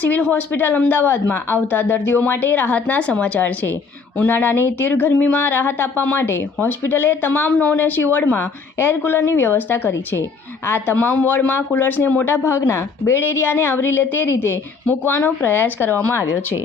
Civil hospital અમદાવાદમાં આવતા દર્દીઓ માટે રાહતના સમાચાર છે। ઉનાળાની તીવ્ર ગરમીમાં રાહત આપવા માટે હોસ્પિટલે તમામ નોન એસી વોર્ડમાં એર કુલરની વ્યવસ્થા કરી છે। આ તમામ વોર્ડમાં કુલર્સને મોટા ભાગના બેડ એરિયાને આવરી લે તે રીતે મૂકવાનો પ્રયાસ કરવામાં આવ્યો છે।